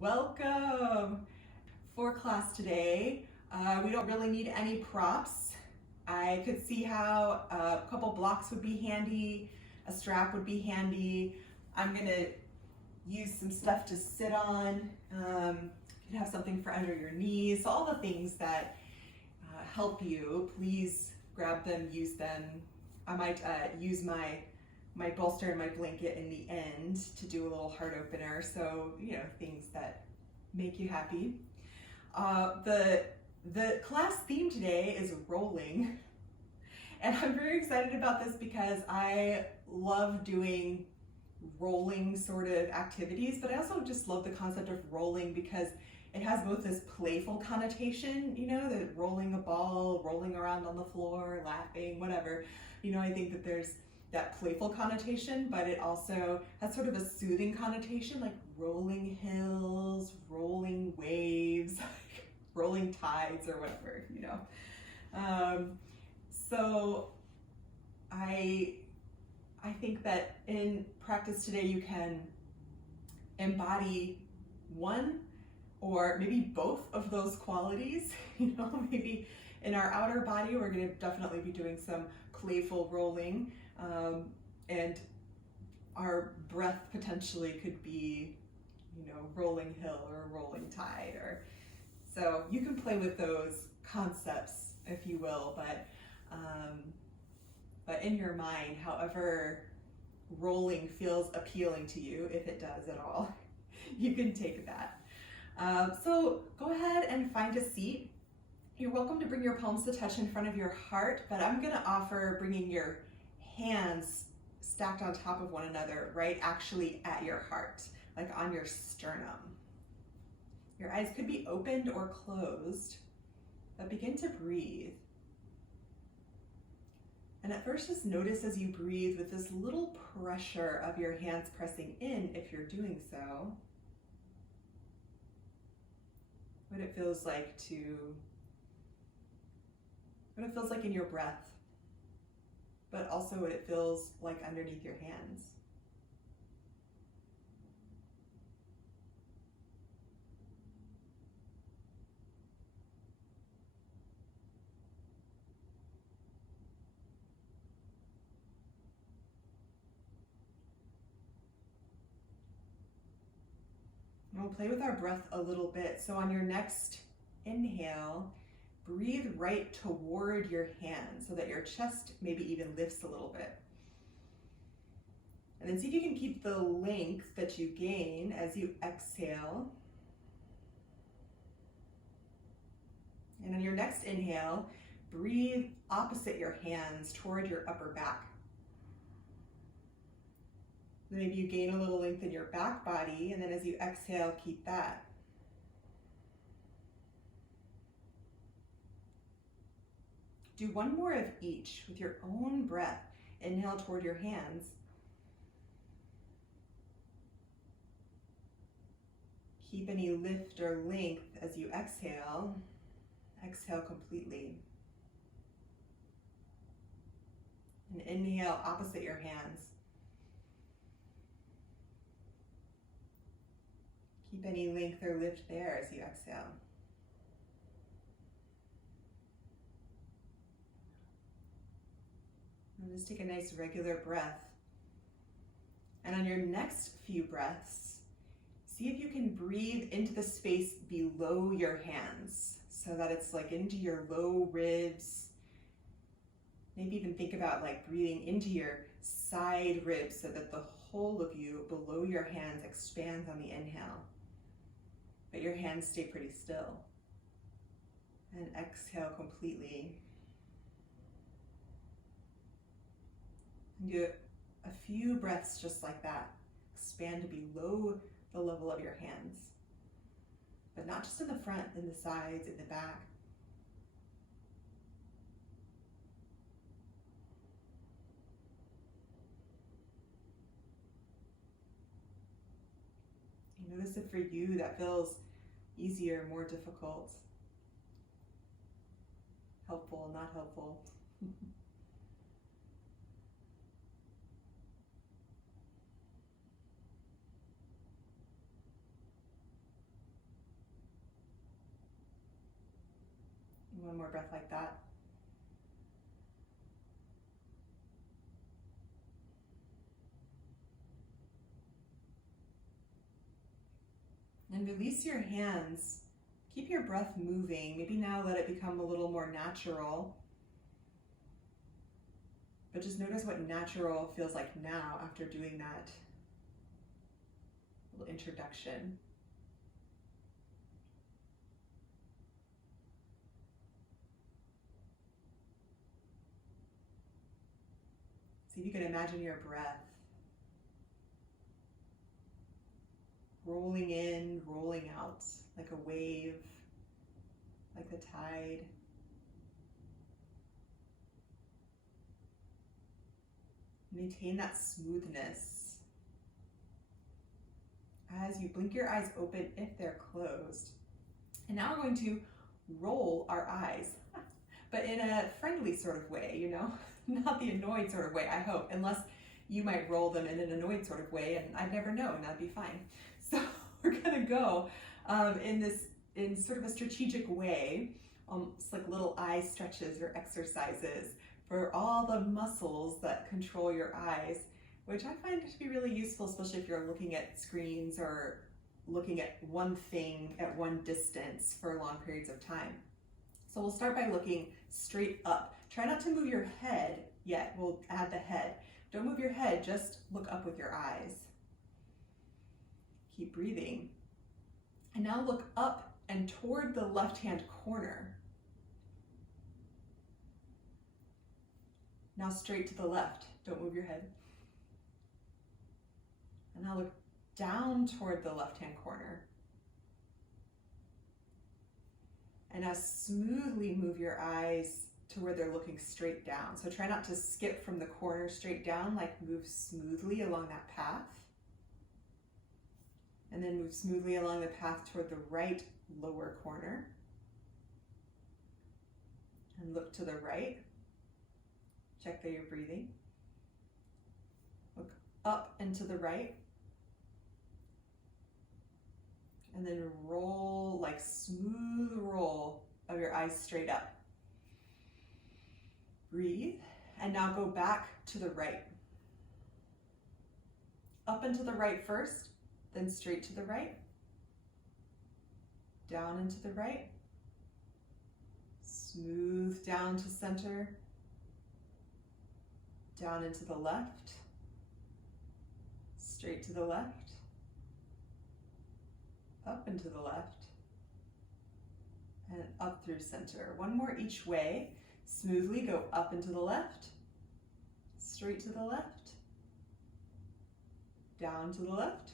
Welcome! For class today, we don't really need any props. I could see how a couple blocks would be handy, a strap would be handy. I'm gonna use some stuff to sit on. You can have something for under your knees. So all the things that help you, please grab them, use them. I might use my bolster and my blanket in the end to do a little heart opener. So, things that make you happy. The class theme today is rolling. And I'm very excited about this because I love doing rolling sort of activities, but I also just love the concept of rolling because it has both this playful connotation, the rolling a ball, rolling around on the floor, laughing, whatever. I think that there's that playful connotation, but it also has sort of a soothing connotation, like rolling hills, rolling waves, rolling tides or whatever, So I think that in practice today you can embody one or maybe both of those qualities. Maybe in our outer body we're going to definitely be doing some playful rolling, and our breath potentially could be rolling hill or rolling tide, or so you can play with those concepts if you will, but in your mind, however rolling feels appealing to you, if it does at all, you can take that. So go ahead and find a seat. You're welcome to bring your palms to touch in front of your heart, but I'm going to offer bringing your hands stacked on top of one another, right actually at your heart, like on your sternum. Your eyes could be opened or closed, but begin to breathe. And at first, just notice as you breathe with this little pressure of your hands pressing in, if you're doing so, what it feels like in your breath, but also what it feels like underneath your hands. And we'll play with our breath a little bit. So on your next inhale, breathe right toward your hands so that your chest maybe even lifts a little bit. And then see if you can keep the length that you gain as you exhale. And on your next inhale, breathe opposite your hands toward your upper back. Then maybe you gain a little length in your back body, and then as you exhale, keep that. Do one more of each with your own breath. Inhale toward your hands. Keep any lift or length as you exhale. Exhale completely. And inhale opposite your hands. Keep any length or lift there as you exhale. And just take a nice regular breath. And on your next few breaths, see if you can breathe into the space below your hands so that it's like into your low ribs. Maybe even think about like breathing into your side ribs so that the whole of you below your hands expands on the inhale. But your hands stay pretty still. And exhale completely. And do a few breaths just like that. Expand to below the level of your hands. But not just in the front, in the sides, in the back. You notice if for you that feels easier, more difficult, helpful, not helpful. One more breath like that. And release your hands. Keep your breath moving. Maybe now let it become a little more natural. But just notice what natural feels like now after doing that little introduction. See if you can imagine your breath rolling in, rolling out like a wave, like the tide. Maintain that smoothness. As you blink your eyes open if they're closed. And now we're going to roll our eyes, but in a friendly sort of way, you know, not the annoyed sort of way, I hope, unless you might roll them in an annoyed sort of way, and I'd never know, and that'd be fine. So we're gonna go in sort of a strategic way, it's like little eye stretches or exercises for all the muscles that control your eyes, which I find to be really useful, especially if you're looking at screens or looking at one thing at one distance for long periods of time. So we'll start by looking straight up. Try not to move your head yet. We'll add the head. Don't move your head, just look up with your eyes. Keep breathing. And now look up and toward the left-hand corner. Now straight to the left. Don't move your head. And now look down toward the left-hand corner. And now smoothly move your eyes to where they're looking straight down. So try not to skip from the corner straight down, like move smoothly along that path. And then move smoothly along the path toward the right lower corner. And look to the right. Check that you're breathing. Look up and to the right. And then roll, like smooth roll of your eyes straight up. Breathe, and now go back to the right. Up and to the right first, then straight to the right. Down and to the right. Smooth down to center. Down into the left. Straight to the left. Up and to the left. And up through center. One more each way. Smoothly go up and to the left, straight to the left, down to the left,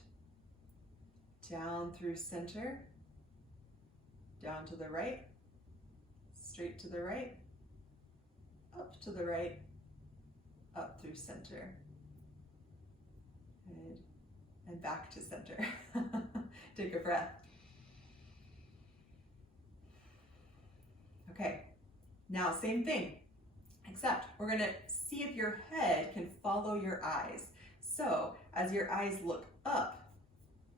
down through center, down to the right, straight to the right, up to the right, up through center. Good. And back to center. Take a breath. Okay. Now, same thing, except we're gonna see if your head can follow your eyes. So, as your eyes look up,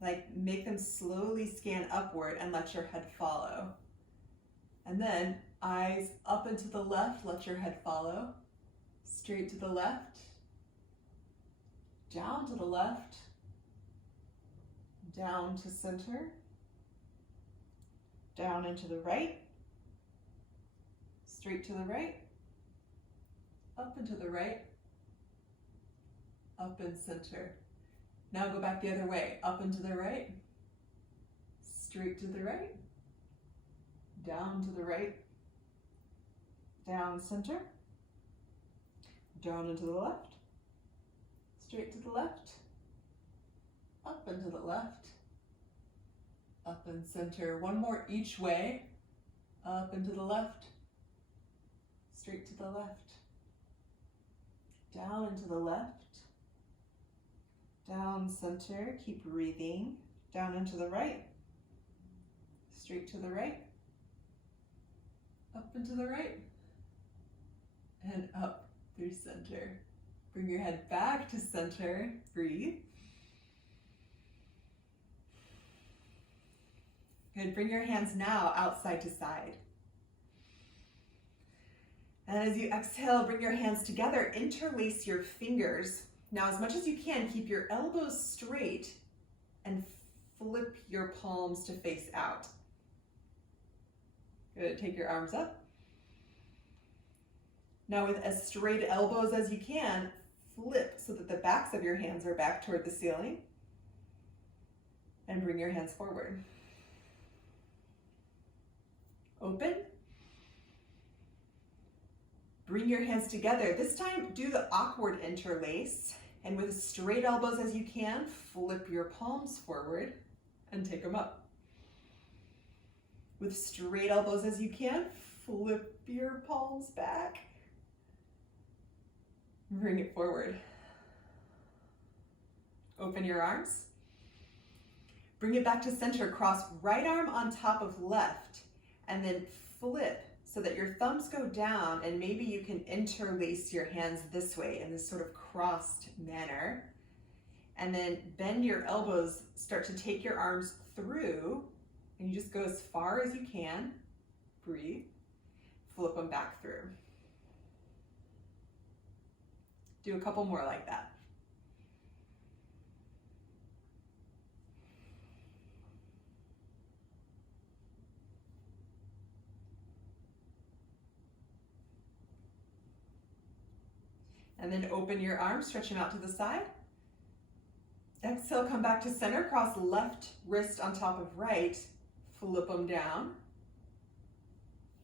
like make them slowly scan upward and let your head follow. And then, eyes up and to the left, let your head follow. Straight to the left, down to the left, down to center, down and to the right, straight to the right, up and to the right, up and center. Now go back the other way, up and to the right, straight to the right, down to the right, down center, down and to the left, straight to the left, up and to the left, up and center. One more each way, up and to the left, straight to the left, down and to the left, down center, keep breathing, down and to the right, straight to the right, up and to the right, and up through center. Bring your head back to center, breathe. Good, bring your hands now outside to side. And as you exhale, bring your hands together, interlace your fingers. Now, as much as you can, keep your elbows straight and flip your palms to face out. Good, take your arms up. Now with as straight elbows as you can, flip so that the backs of your hands are back toward the ceiling. And bring your hands forward. Open. Bring your hands together. This time, do the awkward interlace. And with as straight elbows as you can, flip your palms forward and take them up. With straight elbows as you can, flip your palms back. Bring it forward. Open your arms. Bring it back to center. Cross right arm on top of left and then flip so that your thumbs go down, and maybe you can interlace your hands this way in this sort of crossed manner. And then bend your elbows, start to take your arms through, and you just go as far as you can. Breathe. Flip them back through. Do a couple more like that. And then open your arms, stretch them out to the side. Exhale, come back to center, cross left wrist on top of right, flip them down.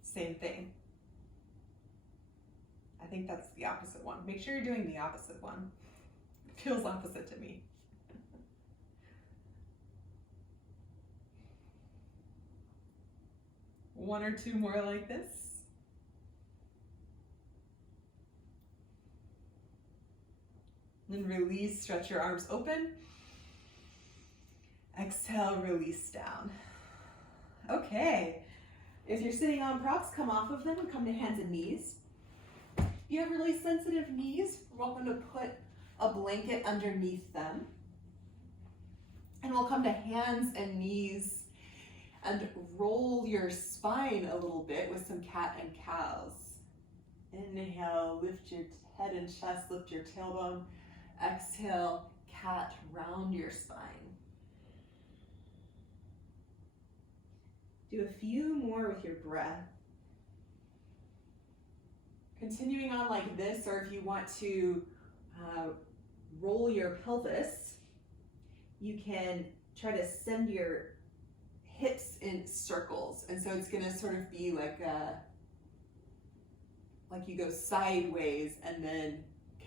Same thing. I think that's the opposite one. Make sure you're doing the opposite one. It feels opposite to me. One or two more like this. Then release, stretch your arms open. Exhale, release down. Okay, if you're sitting on props, come off of them and come to hands and knees. If you have really sensitive knees, you're welcome to put a blanket underneath them. And we'll come to hands and knees and roll your spine a little bit with some cat and cows. Inhale, lift your head and chest, lift your tailbone. Exhale, cat, round your spine. Do a few more with your breath. Continuing on like this, or if you want to roll your pelvis, you can try to send your hips in circles. And so it's gonna sort of be like you go sideways and then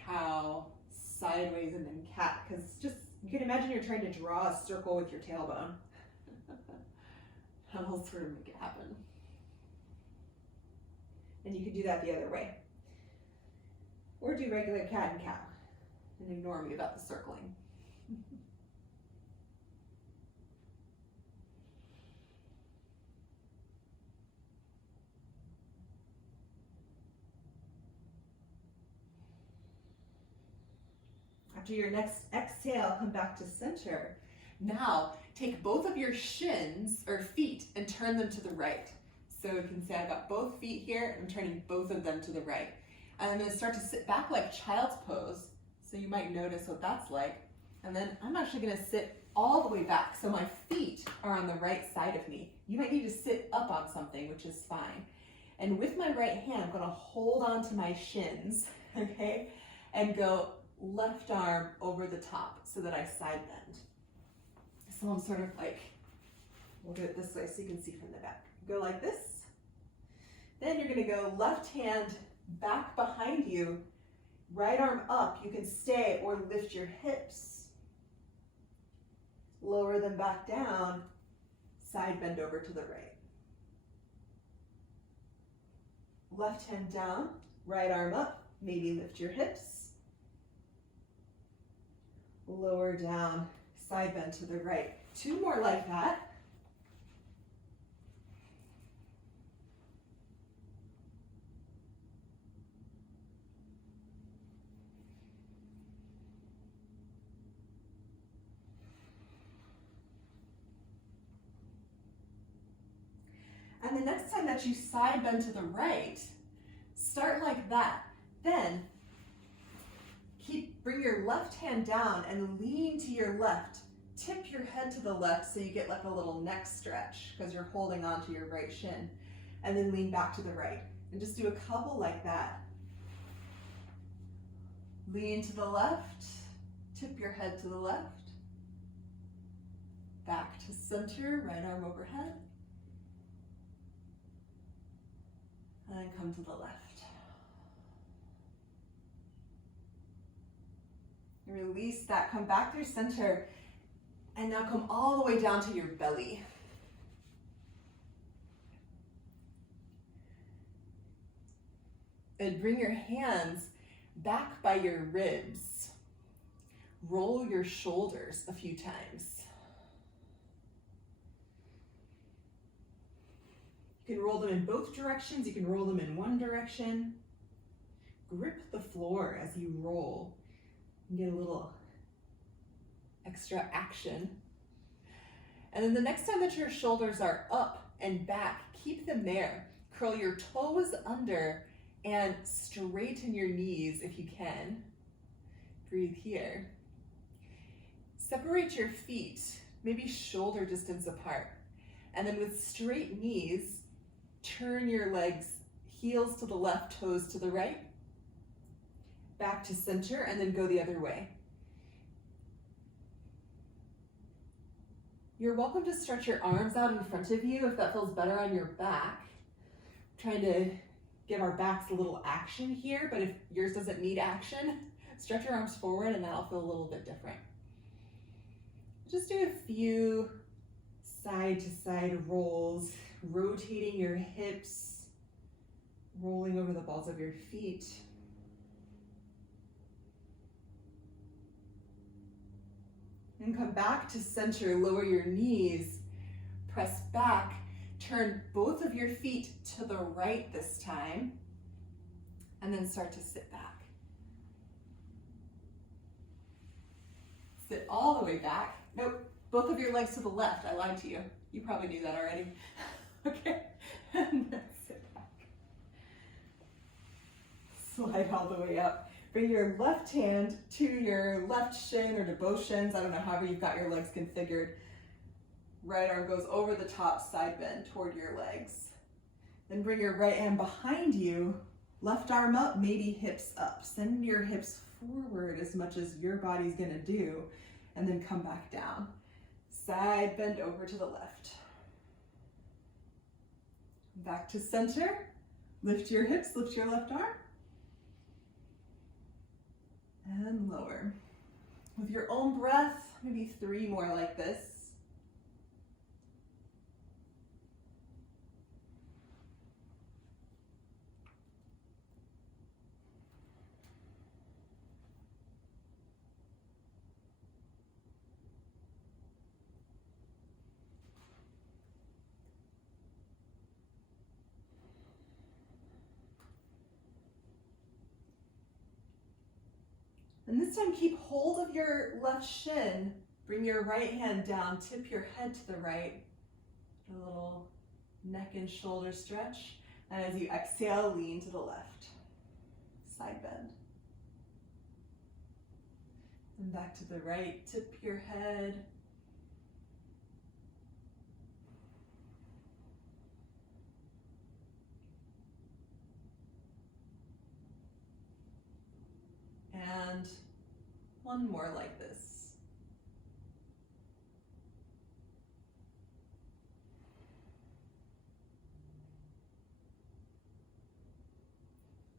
cow, sideways and then cat, because it's just, you can imagine you're trying to draw a circle with your tailbone. That'll sort of make it happen. And you can do that the other way. Or do regular cat and cow and ignore me about the circling. After your next exhale, come back to center. Now, take both of your shins or feet and turn them to the right. So you can say I've got both feet here, I'm turning both of them to the right. And I'm gonna start to sit back like child's pose. So you might notice what that's like. And then I'm actually gonna sit all the way back. So my feet are on the right side of me. You might need to sit up on something, which is fine. And with my right hand, I'm gonna hold on to my shins, okay? And go left arm over the top so that I side bend. So I'm sort of like, we'll do it this way so you can see from the back. Go like this. Then you're gonna go left hand back behind you, right arm up. You can stay or lift your hips. Lower them back down, side bend over to the right. Left hand down, right arm up, maybe lift your hips. Lower down, side bend to the right. Two more like that. And the next time that you side bend to the right, Start like that. Then bring your left hand down and lean to your left. Tip your head to the left so you get like a little neck stretch because you're holding on to your right shin. And then lean back to the right. And just do a couple like that. Lean to the left, tip your head to the left. Back to center, right arm overhead. And then come to the left. Release that, come back through center. And now come all the way down to your belly. And bring your hands back by your ribs. Roll your shoulders a few times. You can roll them in both directions. You can roll them in one direction. Grip the floor as you roll. And get a little extra action. And then the next time that your shoulders are up and back, keep them there. Curl your toes under and straighten your knees if you can. Breathe here. Separate your feet, maybe shoulder distance apart. And then with straight knees, turn your legs, heels to the left, toes to the right. Back to center, and then go the other way. You're welcome to stretch your arms out in front of you if that feels better on your back. Trying to give our backs a little action here, but if yours doesn't need action, stretch your arms forward and that'll feel a little bit different. Just do a few side to side rolls, rotating your hips, rolling over the balls of your feet. And come back to center, lower your knees, press back, turn both of your feet to the right this time, and then start to sit back. Sit all the way back. Nope, both of your legs to the left. I lied to you. You probably knew that already. Okay, and then sit back. Slide all the way up. Bring your left hand to your left shin or to both shins. I don't know, however you've got your legs configured. Right arm goes over the top, side bend toward your legs. Then bring your right hand behind you, left arm up, maybe hips up. Send your hips forward as much as your body's gonna do, and then come back down. Side bend over to the left. Back to center. Lift your hips, lift your left arm. And lower. With your own breath, maybe 3 more like this. And this time, keep hold of your left shin. Bring your right hand down, tip your head to the right. A little neck and shoulder stretch. And as you exhale, lean to the left. Side bend. And back to the right, tip your head. And one more like this.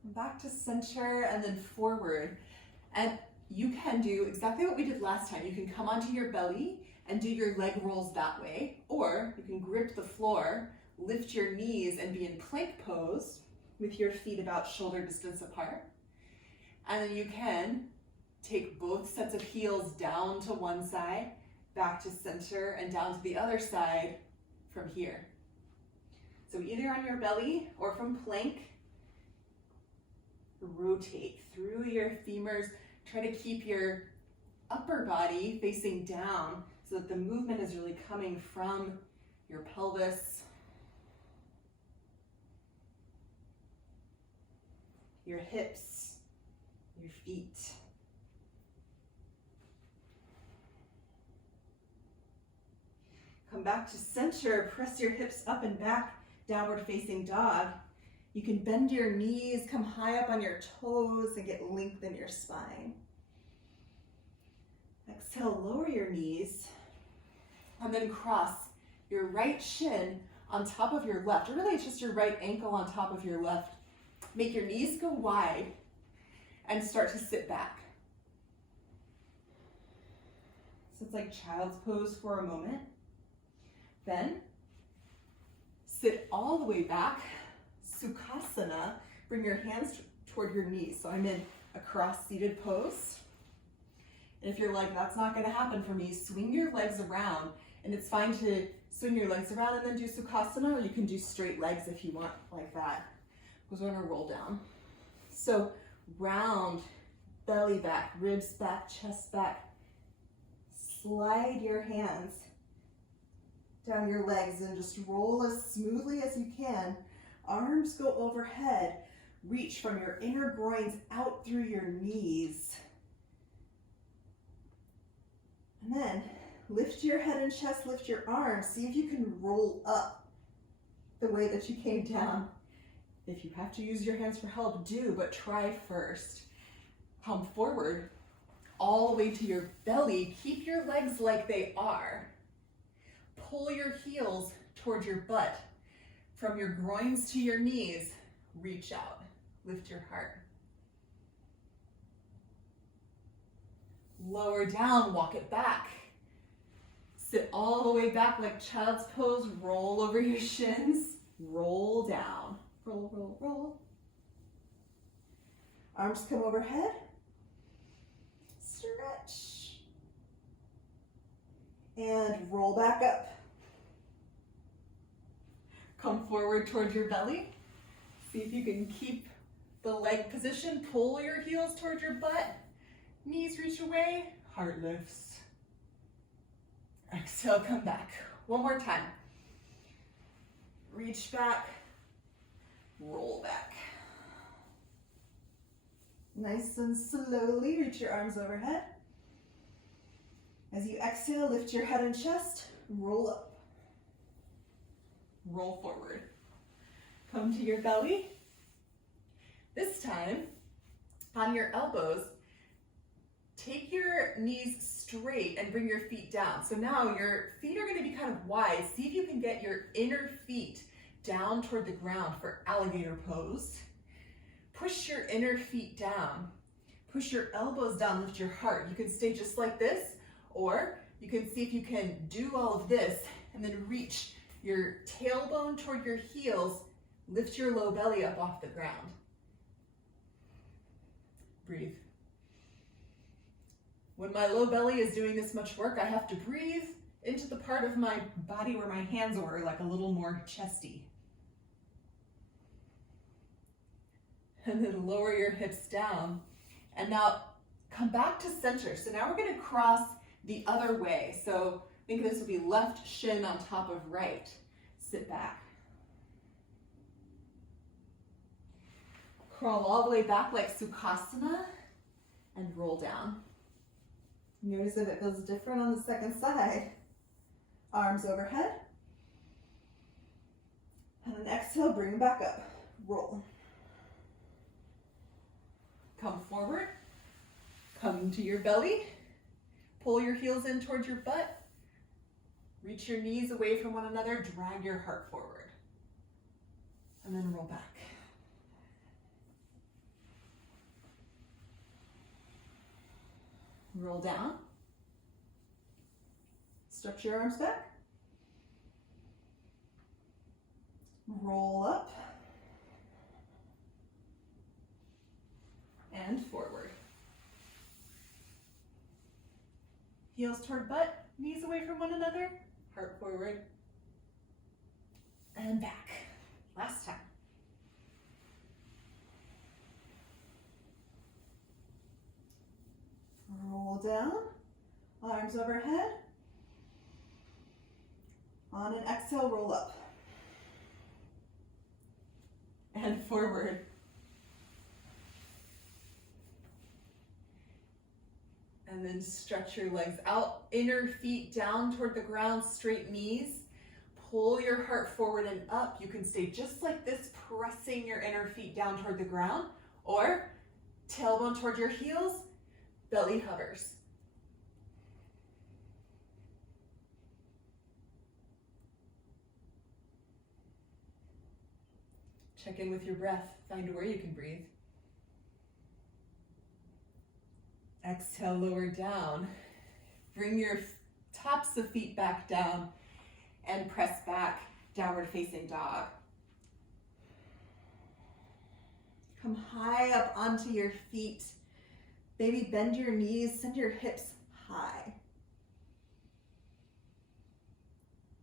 Back to center and then forward. And you can do exactly what we did last time. You can come onto your belly and do your leg rolls that way, or you can grip the floor, lift your knees and be in plank pose with your feet about shoulder distance apart. And then you can take both sets of heels down to one side, back to center, and down to the other side from here. So either on your belly or from plank, rotate through your femurs. Try to keep your upper body facing down so that the movement is really coming from your pelvis. your hips, your feet. Come back to center, press your hips up and back, downward facing dog. You can bend your knees, come high up on your toes and get length in your spine. Exhale, lower your knees, and then cross your right shin on top of your left. Or really, it's just your right ankle on top of your left. Make your knees go wide and start to sit back. So it's like child's pose for a moment. Then sit all the way back, Sukhasana. Bring your hands toward your knees. So I'm in a cross-seated pose. And if you're like, that's not gonna happen for me, swing your legs around. And it's fine to swing your legs around and then do Sukhasana, or you can do straight legs if you want, like that. Because we're gonna roll down. So round, belly back, ribs back, chest back. Slide your hands down your legs and just roll as smoothly as you can. Arms go overhead. Reach from your inner groins out through your knees. And then lift your head and chest, lift your arms. See if you can roll up the way that you came down. If you have to use your hands for help, do, but try first. Come forward all the way to your belly. Keep your legs like they are. Pull your heels toward your butt. From your groins to your knees, reach out. Lift your heart. Lower down, walk it back. Sit all the way back like child's pose. Roll over your shins. Roll down. Roll, roll, roll. Arms come overhead. Stretch. And roll back up. Come forward towards your belly. See if you can keep the leg position. Pull your heels towards your butt. Knees reach away. Heart lifts. Exhale, come back. One more time. Reach back. Roll back. Nice and slowly reach your arms overhead. As you exhale, lift your head and chest. Roll up. Roll forward. Come to your belly. This time, on your elbows, take your knees straight and bring your feet down. So now your feet are going to be kind of wide. See if you can get your inner feet down toward the ground for alligator pose. Push your inner feet down. Push your elbows down, lift your heart. You can stay just like this, or you can see if you can do all of this and then reach your tailbone toward your heels, lift your low belly up off the ground. Breathe. When my low belly is doing this much work, I have to breathe into the part of my body where my hands are, like a little more chesty. And then lower your hips down. And now come back to center. So now we're going to cross the other way. So think this will be left shin on top of right. Sit back. Crawl all the way back like Sukhasana and roll down. Notice if it feels different on the second side. Arms overhead. And then exhale, bring them back up. Roll. Come forward. Come to your belly. Pull your heels in towards your butt. Reach your knees away from one another. Drag your heart forward. And then roll back. Roll down. Stretch your arms back. Roll up. And forward. Heels toward butt, knees away from one another, heart forward. And back. Last time. Roll down, arms overhead. On an exhale, roll up. And forward. And then stretch your legs out, inner feet down toward the ground, straight knees. Pull your heart forward and up. You can stay just like this, pressing your inner feet down toward the ground, or tailbone toward your heels, belly hovers. Check in with your breath. Find where you can breathe. Exhale, lower down. Bring your tops of feet back down and press back, downward facing dog. Come high up onto your feet. Maybe bend your knees, send your hips high.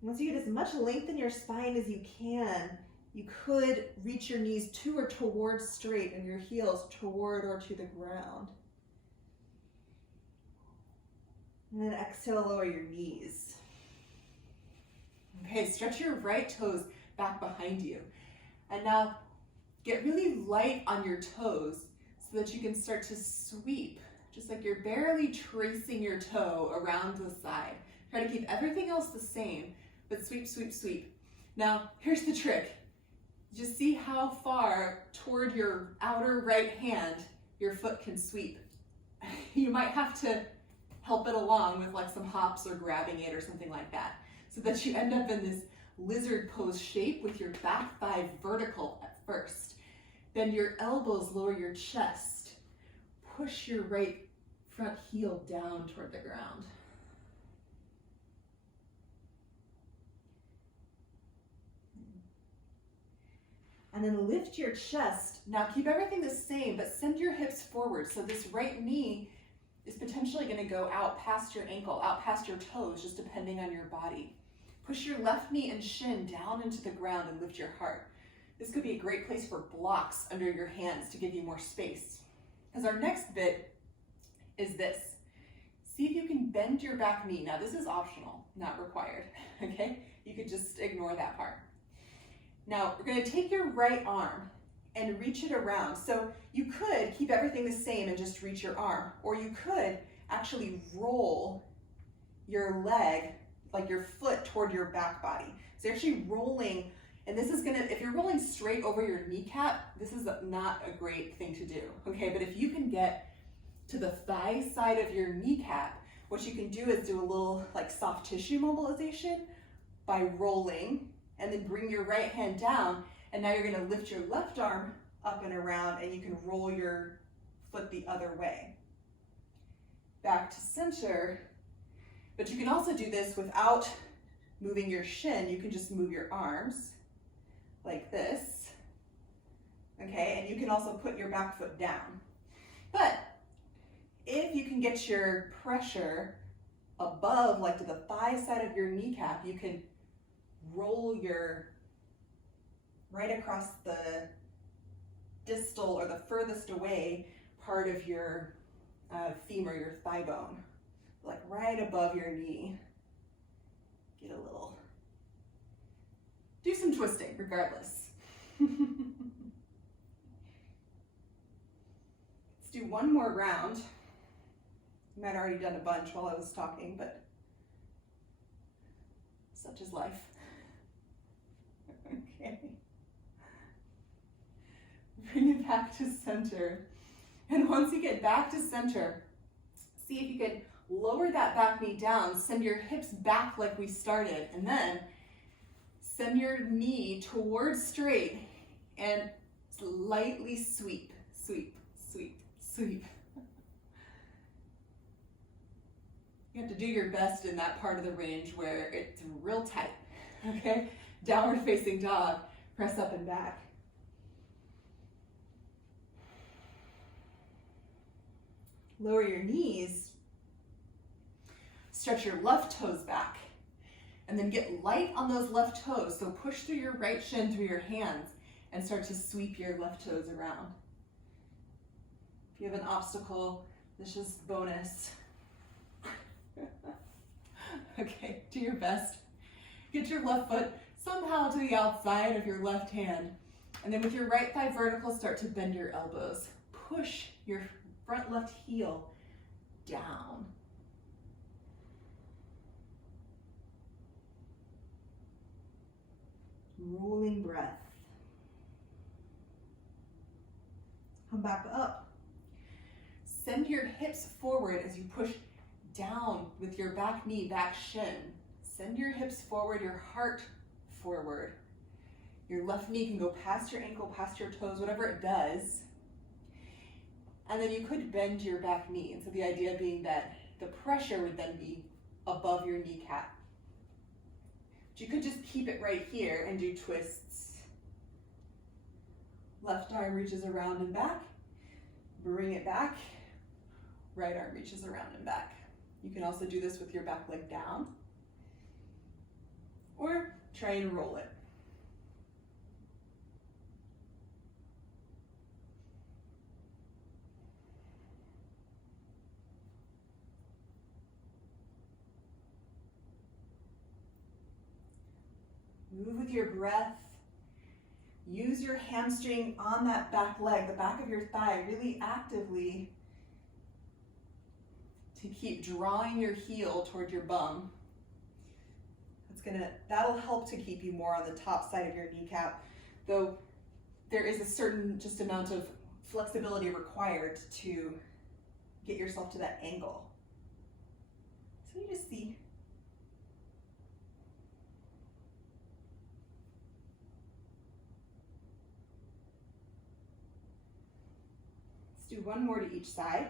Once you get as much length in your spine as you can, you could reach your knees to or towards straight and your heels toward or to the ground. And then exhale, lower your knees. Okay, stretch your right toes back behind you. And now get really light on your toes so that you can start to sweep, just like you're barely tracing your toe around the side. Try to keep everything else the same, but sweep, sweep, sweep. Now, here's the trick. Just see how far toward your outer right hand your foot can sweep. You might have to help it along with like some hops or grabbing it or something like that, so that you end up in this lizard pose shape with your back thigh vertical at first. Bend your elbows, lower your chest. Push your right front heel down toward the ground. And then lift your chest. Now keep everything the same, but send your hips forward. So this right knee is potentially going to go out past your ankle, out past your toes, just depending on your body. Push your left knee and shin down into the ground and lift your heart. This could be a great place for blocks under your hands to give you more space. Because our next bit is this. See if you can bend your back knee. Now this is optional, not required, okay? You could just ignore that part. Now we're going to take your right arm and reach it around. So you could keep everything the same and just reach your arm, or you could actually roll your leg, like your foot, toward your back body. So you're actually rolling, and this is gonna, if you're rolling straight over your kneecap, this is not a great thing to do, okay? But if you can get to the thigh side of your kneecap, what you can do is do a little like soft tissue mobilization by rolling, and then bring your right hand down. And now you're gonna lift your left arm up and around, and you can roll your foot the other way. Back to center, but you can also do this without moving your shin. You can just move your arms like this, okay? And you can also put your back foot down. But if you can get your pressure above, like to the thigh side of your kneecap, you can roll your right across the distal or the furthest away part of your femur, your thigh bone, like right above your knee. Get a little, do some twisting regardless. Let's do one more round. I might have already done a bunch while I was talking, but such is life. Okay. Bring it back to center. And once you get back to center, see if you can lower that back knee down, send your hips back like we started, and then send your knee towards straight and lightly sweep, sweep, sweep, sweep. You have to do your best in that part of the range where it's real tight, okay? Downward facing dog, press up and back. Lower your knees, stretch your left toes back, and then get light on those left toes. So push through your right shin through your hands and start to sweep your left toes around. If you have an obstacle, this is bonus. Okay, do your best. Get your left foot somehow to the outside of your left hand. And then with your right thigh vertical, start to bend your elbows. Push your front left heel down. Rolling breath. Come back up. Send your hips forward as you push down with your back knee, back shin. Send your hips forward, your heart forward. Your left knee can go past your ankle, past your toes, whatever it does. And then you could bend your back knee. And so the idea being that the pressure would then be above your kneecap. But you could just keep it right here and do twists. Left arm reaches around and back. Bring it back. Right arm reaches around and back. You can also do this with your back leg down. Or try and roll it. Move with your breath. Use your hamstring on that back leg, the back of your thigh, really actively to keep drawing your heel toward your bum. That'll help to keep you more on the top side of your kneecap, though there is a certain just amount of flexibility required to get yourself to that angle. So you just see. Let's do one more to each side.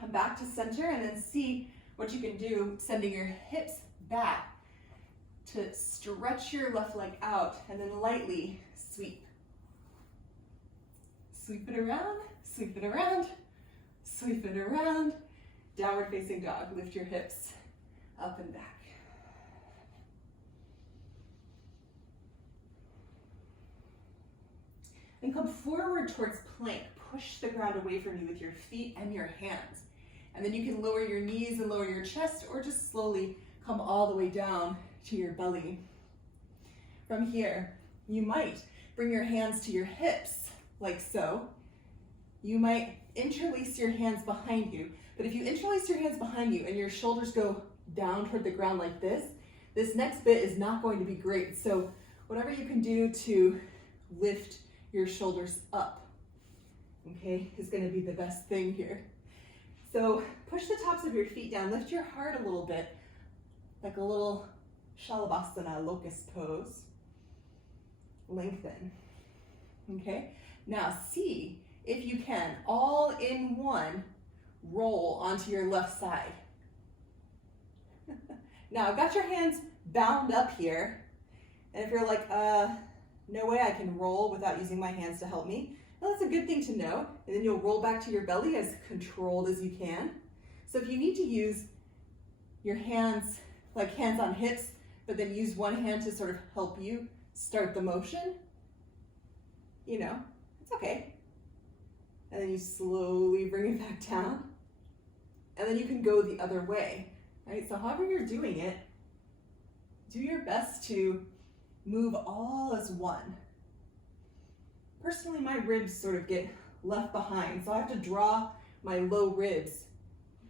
Come back to center and then see what you can do, sending your hips back to stretch your left leg out and then lightly sweep. Sweep it around, sweep it around, sweep it around. Downward facing dog. Lift your hips up and back. And come forward towards plank. Push the ground away from you with your feet and your hands. And then you can lower your knees and lower your chest, or just slowly come all the way down to your belly. From here, you might bring your hands to your hips, like so. You might interlace your hands behind you. But if you interlace your hands behind you and your shoulders go down toward the ground like this next bit is not going to be great. So whatever you can do to lift your shoulders up, okay, is going to be the best thing here. So push the tops of your feet down, lift your heart a little bit, like a little Shalabhasana locust pose. Lengthen, okay? Now see if you can, all in one, roll onto your left side. Now I've got your hands bound up here, and if you're like, no way I can roll without using my hands to help me, well, that's a good thing to know. And then you'll roll back to your belly as controlled as you can. So if you need to use your hands, like hands on hips, but then use one hand to sort of help you start the motion, you know, it's okay. And then you slowly bring it back down. And then you can go the other way, right? So however you're doing it, do your best to move all as one. Personally, my ribs sort of get left behind, so I have to draw my low ribs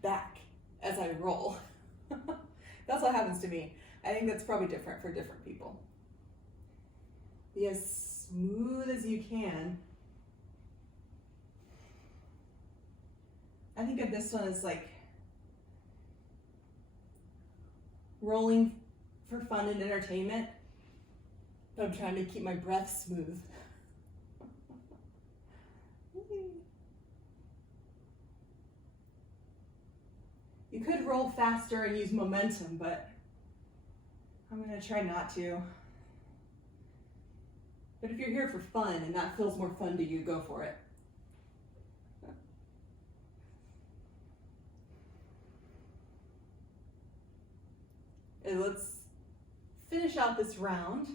back as I roll. That's what happens to me. I think that's probably different for different people. Be as smooth as you can. I think of this one as like rolling for fun and entertainment, but I'm trying to keep my breath smooth. You could roll faster and use momentum, but I'm going to try not to. But if you're here for fun and that feels more fun to you, go for it. And let's finish out this round.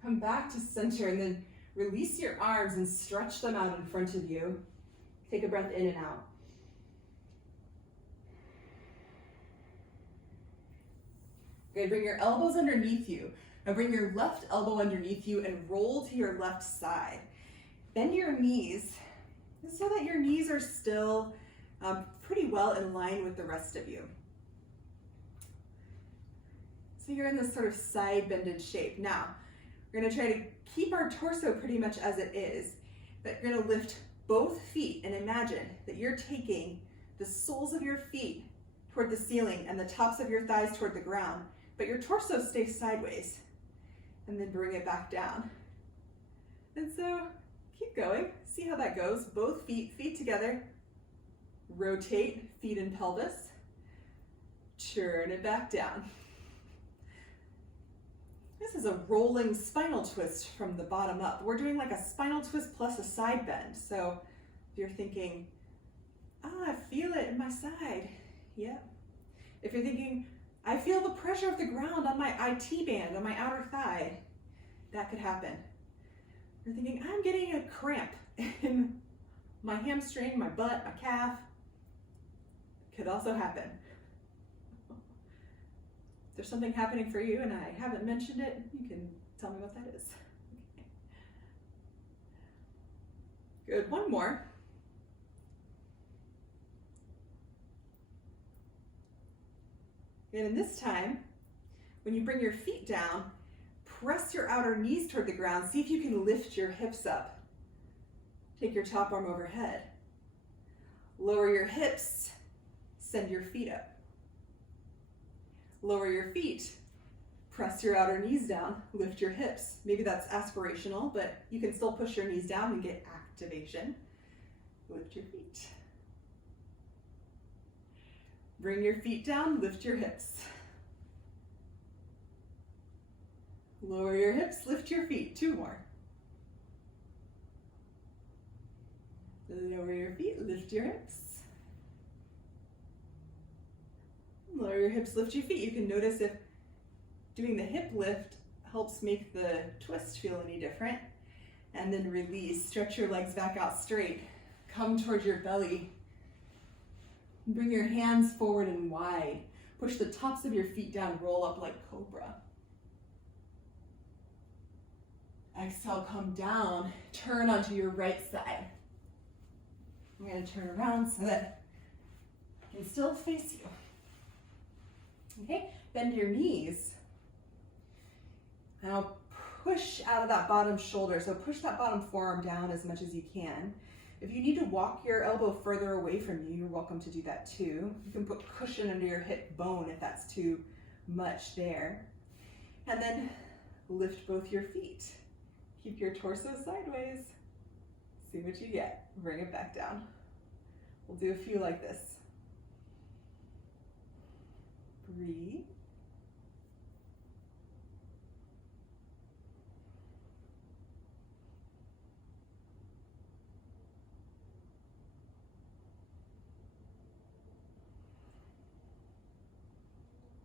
Come back to center and then Release your arms and stretch them out in front of you. Take a breath in and out. Okay, bring your elbows underneath you. Now bring your left elbow underneath you and roll to your left side. Bend your knees so that your knees are still pretty well in line with the rest of you. So you're in this sort of side bended shape. Now, we're gonna try to keep our torso pretty much as it is, but you're gonna lift both feet and imagine that you're taking the soles of your feet toward the ceiling and the tops of your thighs toward the ground, but your torso stays sideways, and then bring it back down. And so keep going, see how that goes. Both feet together, rotate feet and pelvis, turn it back down. This is a rolling spinal twist from the bottom up. We're doing like a spinal twist plus a side bend. So if you're thinking, I feel it in my side. Yep. If you're thinking, I feel the pressure of the ground on my IT band, on my outer thigh, that could happen. You're thinking, I'm getting a cramp in my hamstring, my butt, my calf. Could also happen. If there's something happening for you and I haven't mentioned it, you can tell me what that is. Okay. Good, one more. And this time, when you bring your feet down, press your outer knees toward the ground. See if you can lift your hips up. Take your top arm overhead. Lower your hips, send your feet up. Lower your feet, press your outer knees down, lift your hips. Maybe that's aspirational, but you can still push your knees down and get activation. Lift your feet. Bring your feet down, lift your hips. Lower your hips, lift your feet. Two more. Lower your feet, lift your hips. Lower your hips, lift your feet. You can notice if doing the hip lift helps make the twist feel any different. And then release, stretch your legs back out straight. Come towards your belly. Bring your hands forward and wide. Push the tops of your feet down, roll up like cobra. Exhale, come down, turn onto your right side. I'm gonna turn around so that I can still face you. Okay, bend your knees. Now push out of that bottom shoulder. So push that bottom forearm down as much as you can. If you need to walk your elbow further away from you, you're welcome to do that too. You can put cushion under your hip bone if that's too much there. And then lift both your feet. Keep your torso sideways. See what you get. Bring it back down. We'll do a few like this. Breathe.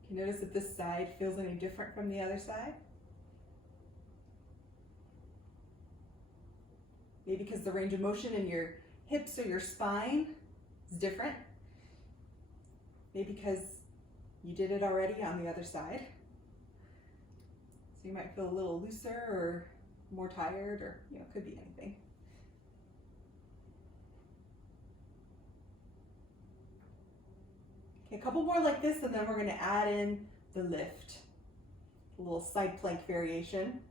Can you notice if this side feels any different from the other side? Maybe because the range of motion in your hips or your spine is different. Maybe because you did it already on the other side. So you might feel a little looser or more tired, or it could be anything. Okay, a couple more like this, and then we're going to add in the lift, a little side plank variation.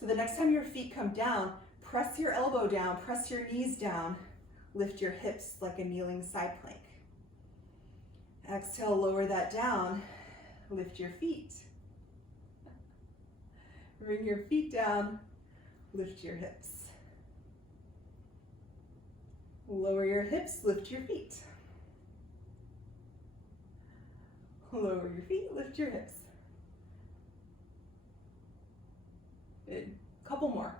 So the next time your feet come down, press your elbow down, press your knees down, lift your hips like a kneeling side plank. Exhale, lower that down, lift your feet. Bring your feet down, lift your hips. Lower your hips, lift your feet. Lower your feet, lift your hips. Good. Couple more.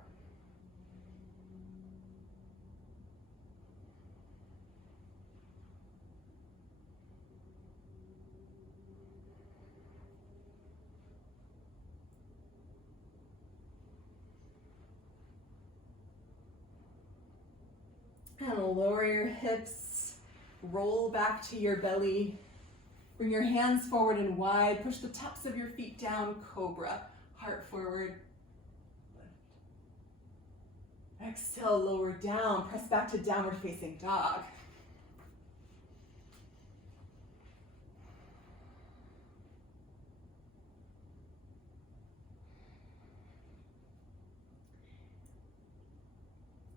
And lower your hips, roll back to your belly. Bring your hands forward and wide. Push the tops of your feet down, cobra. Heart forward. Lift. Exhale, lower down. Press back to downward facing dog.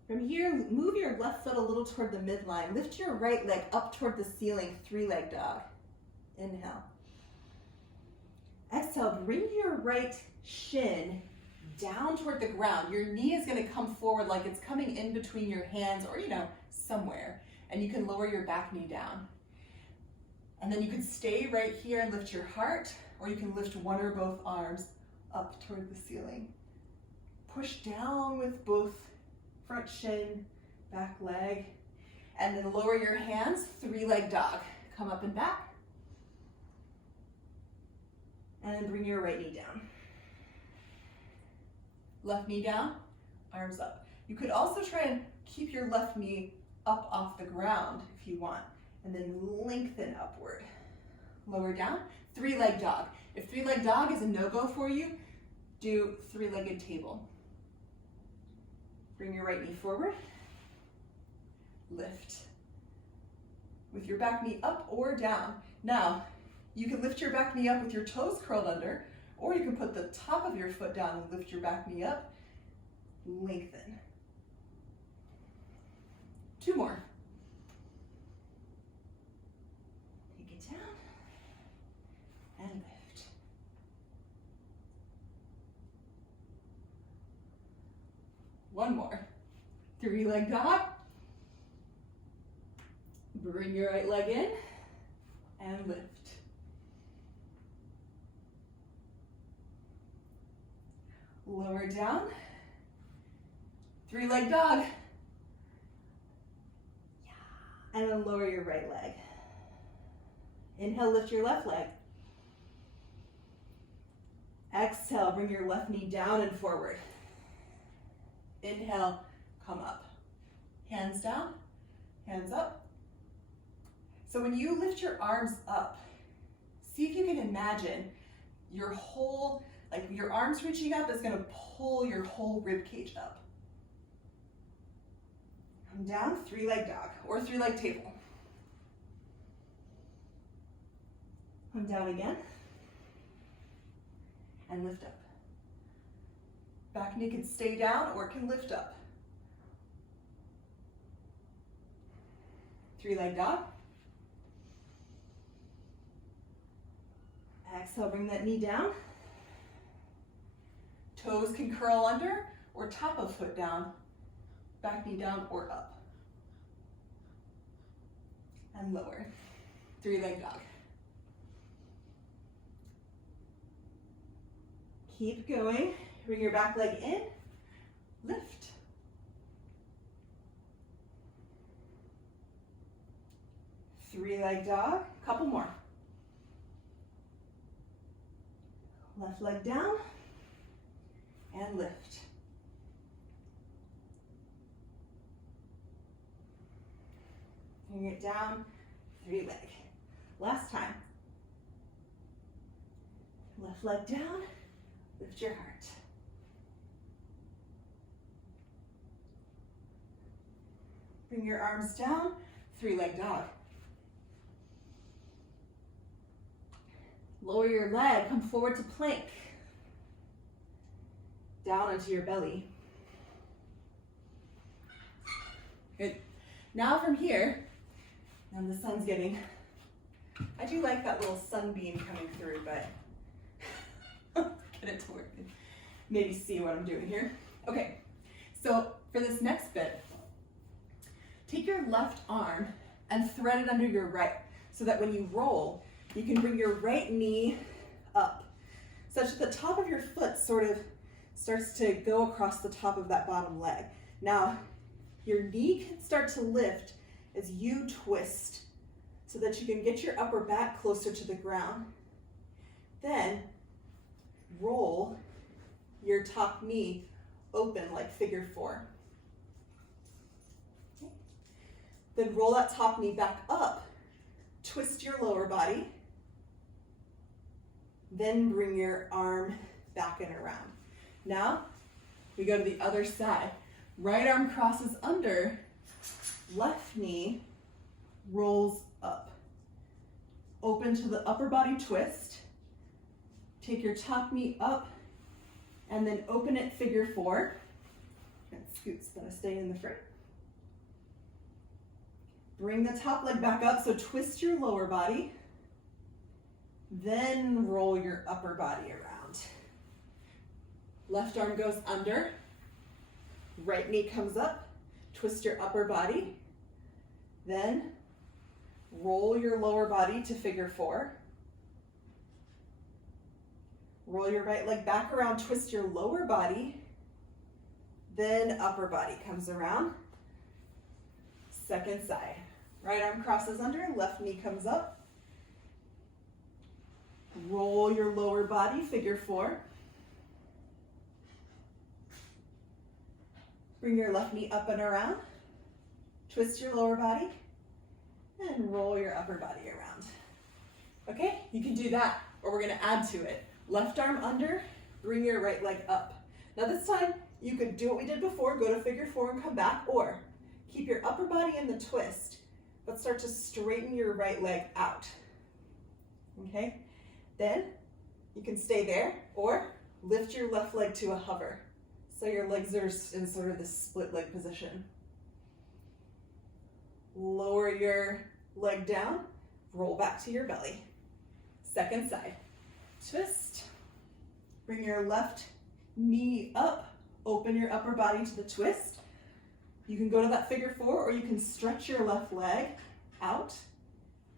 From here, move your left foot a little toward the midline. Lift your right leg up toward the ceiling, three-leg dog. Inhale. Exhale, bring your right shin down toward the ground. Your knee is gonna come forward like it's coming in between your hands or, somewhere. And you can lower your back knee down. And then you can stay right here and lift your heart, or you can lift one or both arms up toward the ceiling. Push down with both front shin, back leg, and then lower your hands, three-leg dog. Come up and back. And then bring your right knee down. Left knee down, arms up. You could also try and keep your left knee up off the ground if you want, and then lengthen upward. Lower down, three-leg dog. If three-leg dog is a no-go for you, do three-legged table. Bring your right knee forward, lift. With your back knee up or down. Now, you can lift your back knee up with your toes curled under, or you can put the top of your foot down and lift your back knee up, lengthen. Two more. Take it down and lift. One more. Three-leg dog. Bring your right leg in and lift. Lower down. Three-leg dog. And then lower your right leg. Inhale, lift your left leg. Exhale, bring your left knee down and forward. Inhale, come up. Hands down, hands up. So when you lift your arms up, see if you can imagine your whole, your arms reaching up is gonna pull your whole rib cage up. Come down, three-leg dog, or three-leg table. Come down again, and lift up. Back knee can stay down or it can lift up. Three-leg dog. Exhale, bring that knee down. Toes can curl under or top of foot down. Back knee down or up. And lower. Three-leg dog. Keep going. Bring your back leg in. Lift. Three-leg dog. Couple more. Left leg down. And lift. Bring it down, three-leg. Last time. Left leg down, lift your heart. Bring your arms down, three-leg dog. Lower your leg, come forward to plank. Down onto your belly. Good. Now from here, and the sun's getting, I do like that little sunbeam coming through, but get it to work and maybe see what I'm doing here. Okay, so for this next bit, take your left arm and thread it under your right, so that when you roll, you can bring your right knee up, such that the top of your foot sort of starts to go across the top of that bottom leg. Now, your knee can start to lift as you twist so that you can get your upper back closer to the ground. Then roll your top knee open like figure four. Okay. Then roll that top knee back up. Twist your lower body. Then bring your arm back and around. Now, we go to the other side. Right arm crosses under, left knee rolls up. Open to the upper body twist. Take your top knee up and then open it figure four. And Scoot's gonna stay in the front. Bring the top leg back up, so twist your lower body. Then roll your upper body around. Left arm goes under. Right knee comes up. Twist your upper body. Then roll your lower body to figure four. Roll your right leg back around, twist your lower body. Then upper body comes around. Second side. Right arm crosses under, left knee comes up. Roll your lower body, figure four. Bring your left knee up and around. Twist your lower body and roll your upper body around. Okay, you can do that, or we're gonna add to it. Left arm under, bring your right leg up. Now this time, you could do what we did before, go to figure four and come back, or keep your upper body in the twist, but start to straighten your right leg out. Okay, then you can stay there, or lift your left leg to a hover. So your legs are in sort of this split leg position. Lower your leg down, roll back to your belly. Second side. Twist. Bring your left knee up, open your upper body to the twist. You can go to that figure four, or you can stretch your left leg out,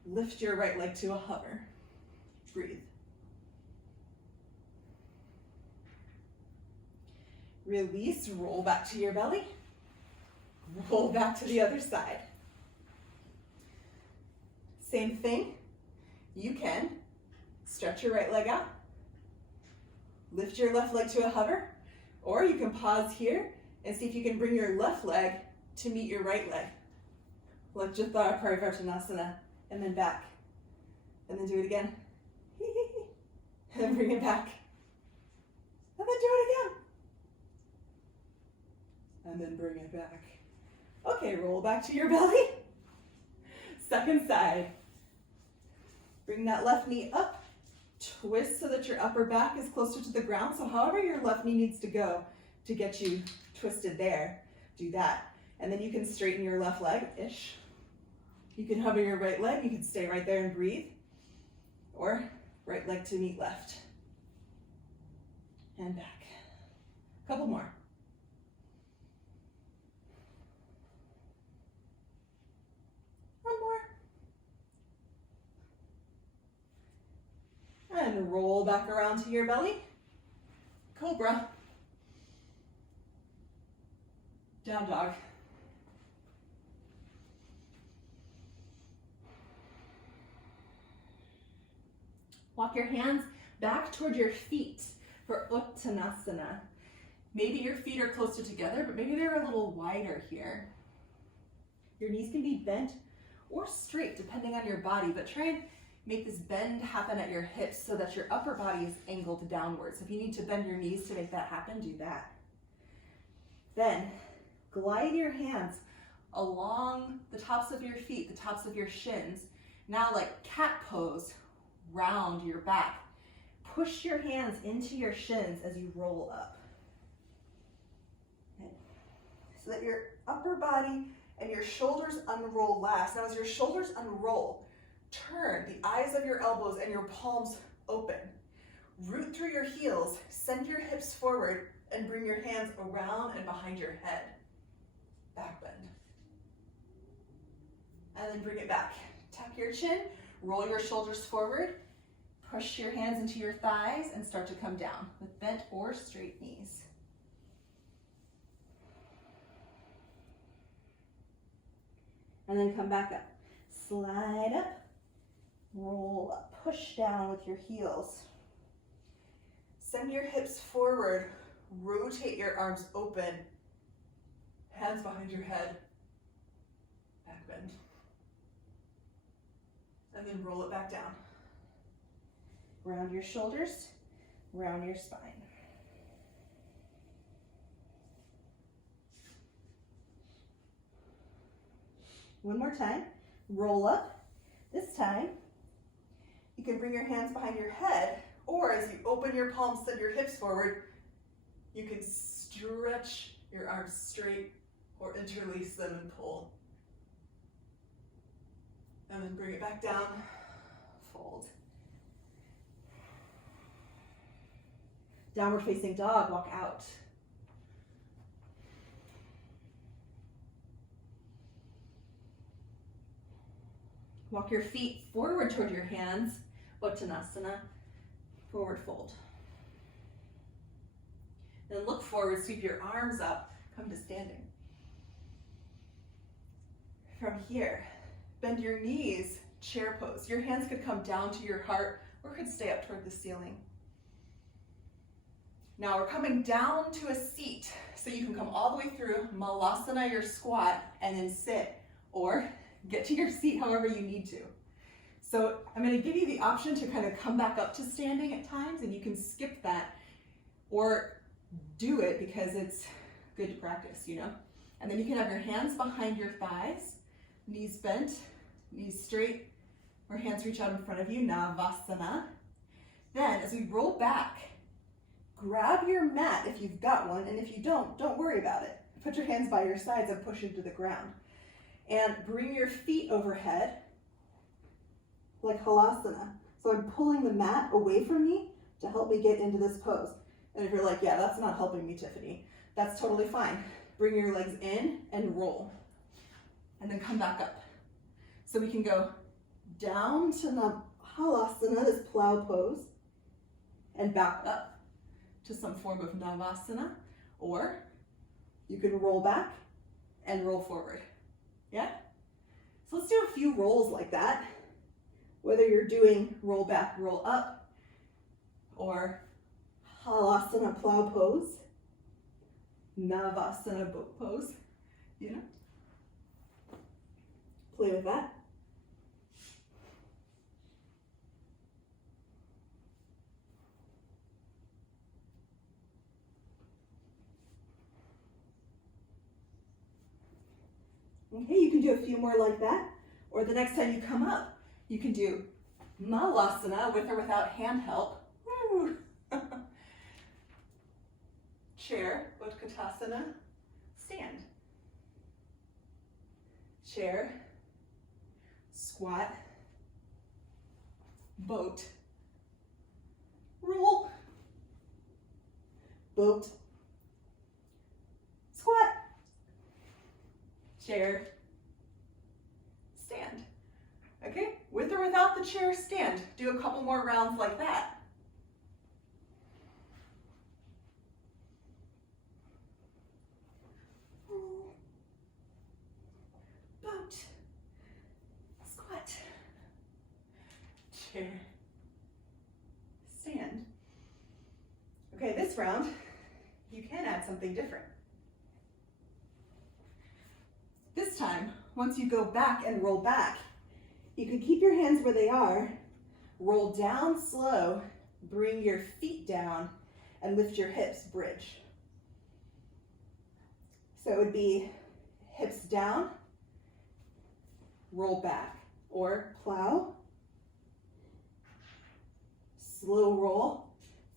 lift your right leg to a hover. Breathe. Release, roll back to your belly. Roll back to the other side. Same thing. You can stretch your right leg out, lift your left leg to a hover, or you can pause here and see if you can bring your left leg to meet your right leg. Lajjata Parivartanasana, and then back. And then do it again. And bring it back. And then do it again. And then bring it back. Okay, roll back to your belly. Second side. Bring that left knee up. Twist so that your upper back is closer to the ground. So however your left knee needs to go to get you twisted there, do that. And then you can straighten your left leg-ish. You can hover your right leg. You can stay right there and breathe. Or right leg to meet left. And back. Couple more. One more. And roll back around to your belly. Cobra. Down dog. Walk your hands back toward your feet for Uttanasana. Maybe your feet are closer together, but maybe they're a little wider here. Your knees can be bent or straight depending on your body, but try and make this bend happen at your hips so that your upper body is angled downwards. If you need to bend your knees to make that happen, do that. Then glide your hands along the tops of your feet, the tops of your shins. Now like cat pose, round your back. Push your hands into your shins as you roll up. Okay. So that your upper body and your shoulders unroll last. Now as your shoulders unroll, turn the eyes of your elbows and your palms open. Root through your heels, send your hips forward, and bring your hands around and behind your head. Back bend. And then bring it back. Tuck your chin, roll your shoulders forward, push your hands into your thighs, and start to come down with bent or straight knees. And then come back up. Slide up, roll up, push down with your heels. Send your hips forward, rotate your arms open, hands behind your head, back bend. And then roll it back down. Round your shoulders, round your spine. One more time, roll up. This time, you can bring your hands behind your head, or as you open your palms, send your hips forward, you can stretch your arms straight or interlace them and pull. And then bring it back down, fold. Downward facing dog, walk out. Walk your feet forward toward your hands, Uttanasana, forward fold. Then look forward, sweep your arms up, come to standing. From here, bend your knees, chair pose. Your hands could come down to your heart or could stay up toward the ceiling. Now we're coming down to a seat, so you can come all the way through Malasana, your squat, and then sit, or get to your seat however you need to. So I'm going to give you the option to kind of come back up to standing at times, and you can skip that or do it because it's good to practice, you know? And then you can have your hands behind your thighs, knees bent, knees straight, or hands reach out in front of you, Navasana. Then as we roll back, grab your mat if you've got one, and if you don't worry about it. Put your hands by your sides and push into the ground. And bring your feet overhead like Halasana. So I'm pulling the mat away from me to help me get into this pose. And if you're like, yeah, that's not helping me, Tiffany, that's totally fine. Bring your legs in and roll. And then come back up. So we can go down to Halasana, this plow pose, and back up to some form of Navasana, or you can roll back and roll forward. Yeah? So let's do a few rolls like that. Whether you're doing roll back, roll up, or Halasana plow pose, Navasana boat pose, you know? Play with that. Okay, you can do a few more like that. Or the next time you come up, you can do Malasana with or without hand help. Woo. Chair, Utkatasana, stand. Chair, squat, boat, roll, boat, squat, chair, stand. Okay, with or without the chair, stand. Do a couple more rounds like that. Roll, boat, squat, chair, stand. Okay, this round, you can add something different. This time, once you go back and roll back, you can keep your hands where they are, roll down slow, bring your feet down, and lift your hips, bridge. So it would be hips down, roll back, or plow, slow roll,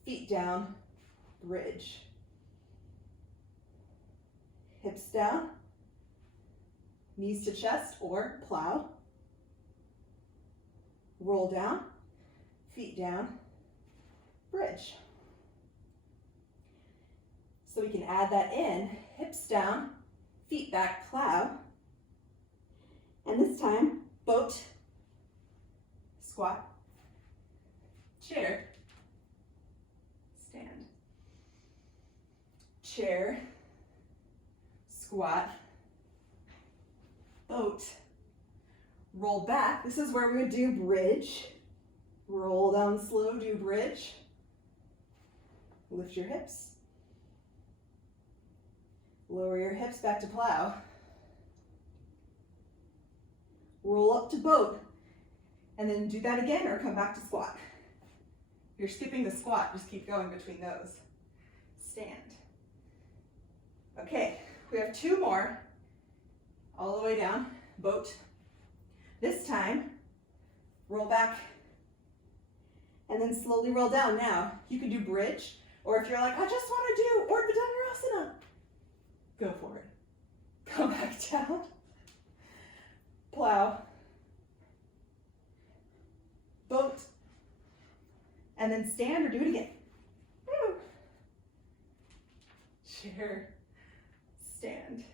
feet down, bridge. Hips down, knees to chest, or plow, roll down, feet down, bridge. So we can add that in, hips down, feet back, plow, and this time, boat, squat, chair, stand, chair, squat, boat, roll back. This is where we would do bridge. Roll down slow, do bridge. Lift your hips. Lower your hips back to plow. roll up to boat, and then do that again or come back to squat. If you're skipping the squat, just keep going between those. Stand. Okay, we have 2 more. All the way down, boat. This time, roll back, and then slowly roll down. Now, you can do bridge, or if you're like, I just want to do Urdhva Dhanurasana, go for it. Come back down, plow, boat, and then stand or do it again. Woo. Chair, stand.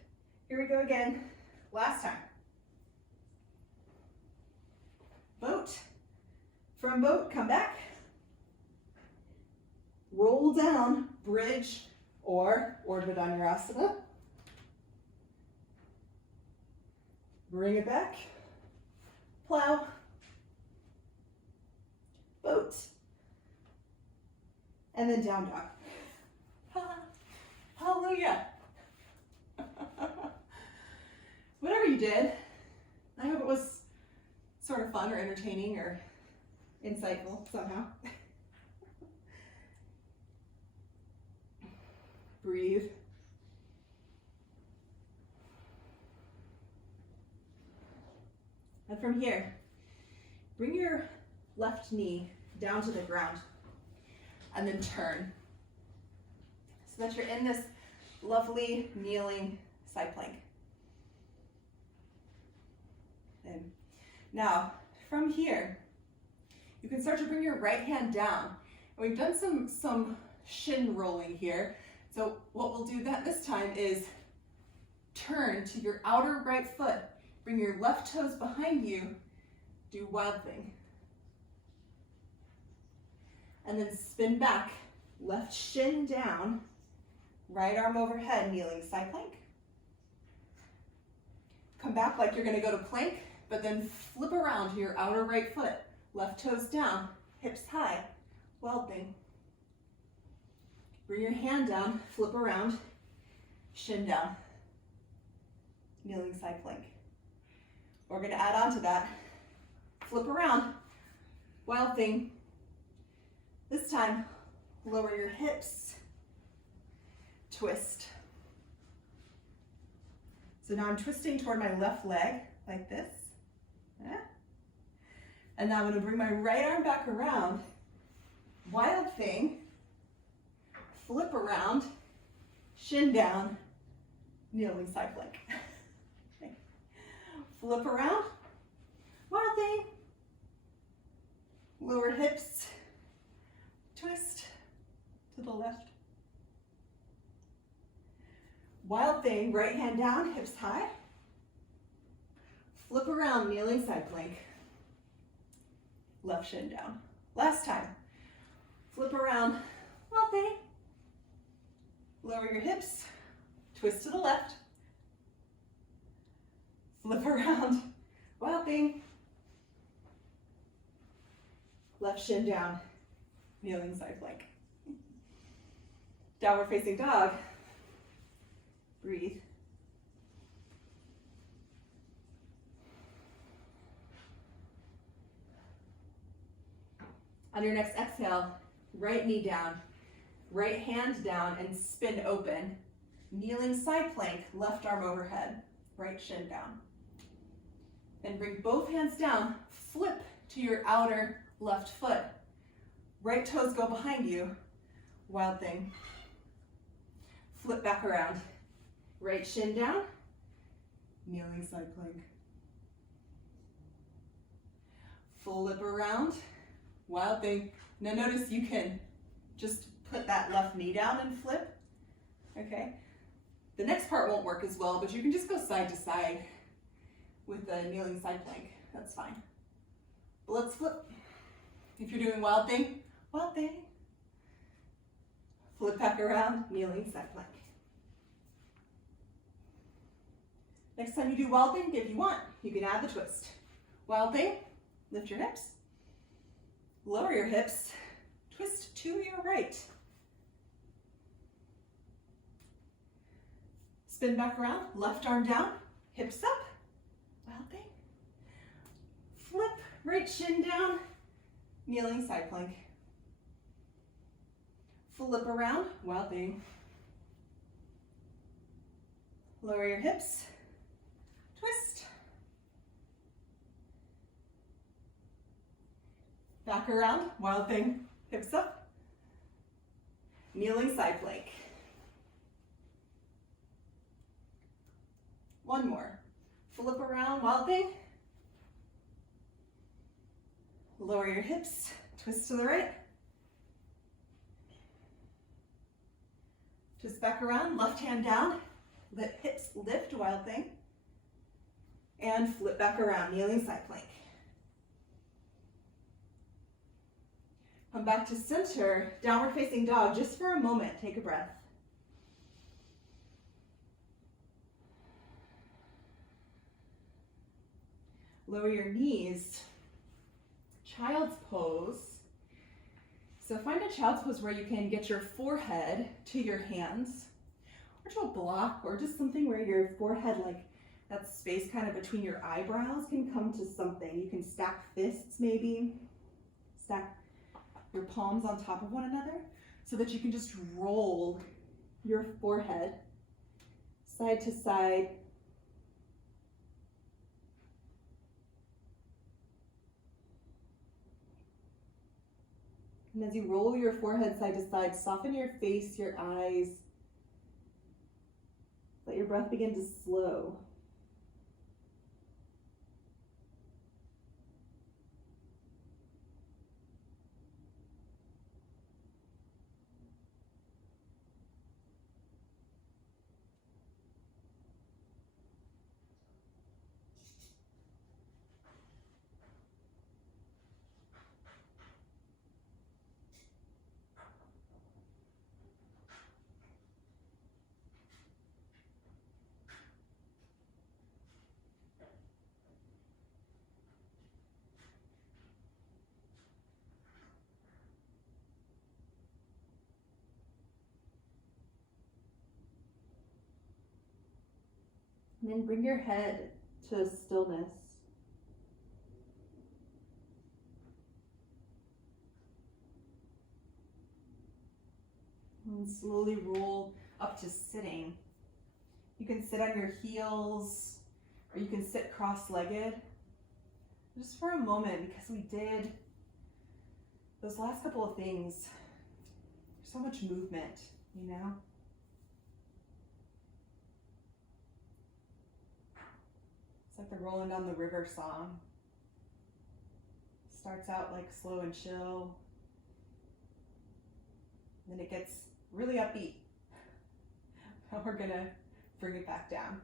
Here we go again. Last time. Boat. From boat, come back. Roll down, bridge, or Urdhva Dhanurasana. Bring it back. Plow. Boat. And then down dog. Hallelujah. Whatever you did, I hope it was sort of fun or entertaining or insightful somehow. Breathe. And from here, bring your left knee down to the ground and then turn so that you're in this lovely kneeling side plank. And now, from here, you can start to bring your right hand down. And we've done some shin rolling here. So what we'll do this time is turn to your outer right foot. Bring your left toes behind you. Do wild thing. And then spin back. Left shin down. Right arm overhead, kneeling side plank. Come back like you're going to go to plank, but then flip around to your outer right foot. Left toes down, hips high, wild thing. Bring your hand down, flip around, shin down, kneeling side plank. We're going to add on to that, flip around, wild thing. This time, lower your hips, twist. So now I'm twisting toward my left leg, like this. Yeah. And now I'm going to bring my right arm back around, wild thing, flip around, shin down, kneeling side plank. Okay. Flip around, wild thing, lower hips, twist to the left. Wild thing, right hand down, hips high. Flip around, kneeling side plank. Left shin down. Last time. Flip around, wild thing. Lower your hips, twist to the left. Flip around, wild thing. Left shin down, kneeling side plank. Downward facing dog. Breathe. On your next exhale, right knee down, right hand down, and spin open. Kneeling side plank, left arm overhead, right shin down. Then bring both hands down, flip to your outer left foot. Right toes go behind you, wild thing. Flip back around. Right shin down, kneeling side plank. Flip around, wild thing. Now notice you can just put that left knee down and flip, okay? The next part won't work as well, but you can just go side to side with the kneeling side plank, that's fine. But let's flip. If you're doing wild thing, flip back around, kneeling side plank. Next time you do wild thing, if you want, you can add the twist. Wild thing, lift your hips, lower your hips, twist to your right. Spin back around, left arm down, hips up, wild thing. right shin down, kneeling side plank. Flip around, wild thing. Lower your hips, twist. Back around, wild thing, hips up. Kneeling side plank. One more. Flip around, wild thing. Lower your hips, twist to the right. Twist back around, left hand down. Let hips lift, wild thing. And flip back around, kneeling side plank. Come back to center, downward facing dog, just for a moment. Take a breath. Lower your knees. Child's pose. So find a child's pose where you can get your forehead to your hands, or to a block, or just something where your forehead, like that space kind of between your eyebrows, can come to something. You can stack fists maybe, stack your palms on top of one another so that you can just roll your forehead side to side. And as you roll your forehead side to side, soften your face, your eyes. Let your breath begin to slow. And then bring your head to stillness. And slowly roll up to sitting. You can sit on your heels, or you can sit cross-legged. Just for a moment, because we did those last couple of things. There's so much movement, you know? It's like the Rolling Down the River song. Starts out like slow and chill. Then it gets really upbeat. Now we're gonna bring it back down.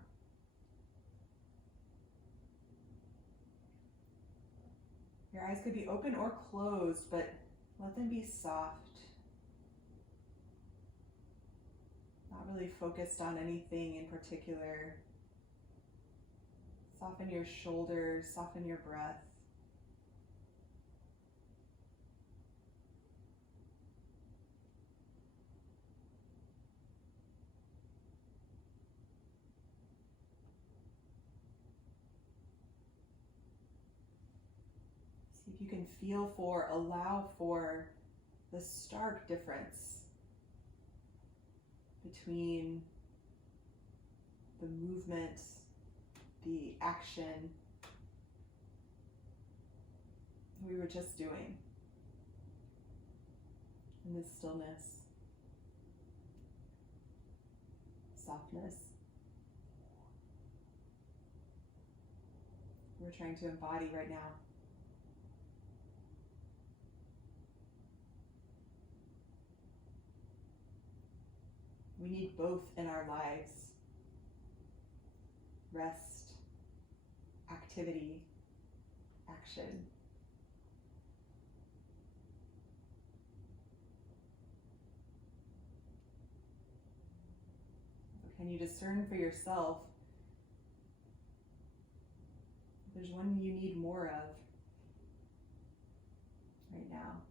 Your eyes could be open or closed, but let them be soft. Not really focused on anything in particular. Soften your shoulders, soften your breath. See if you can allow for the stark difference between the movement, the action we were just doing, in this stillness, softness. We're trying to embody right now. We need both in our lives. Rest, activity, action. So can you discern for yourself if there's one you need more of right now?